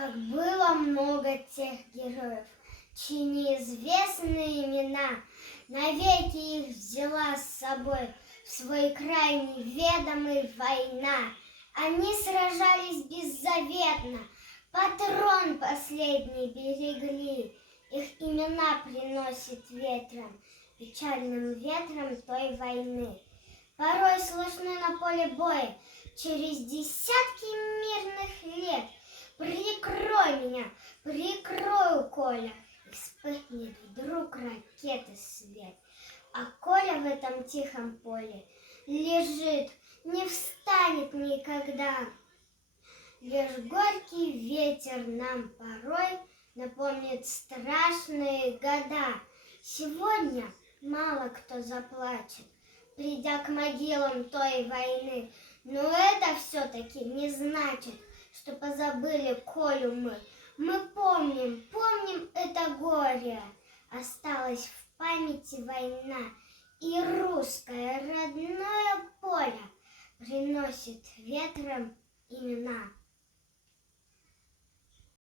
Как было много тех героев, чьи неизвестные имена навеки их взяла с собой в свой край неведомый война. Они сражались беззаветно, патрон последний берегли. Их имена приносит ветром, печальным ветром той войны. Порой слышны на поле боя через десятки мирных лет. Прикрой меня, прикрою, Коля, и вспыхнет вдруг ракеты свет. А Коля в этом тихом поле лежит, не встанет никогда. Лишь горький ветер нам порой напомнит страшные года. Сегодня мало кто заплачет, придя к могилам той войны, но это все-таки не значит, что позабыли Колю мы. Мы помним это горе. Осталась в памяти война, и русское родное поле приносит ветром имена.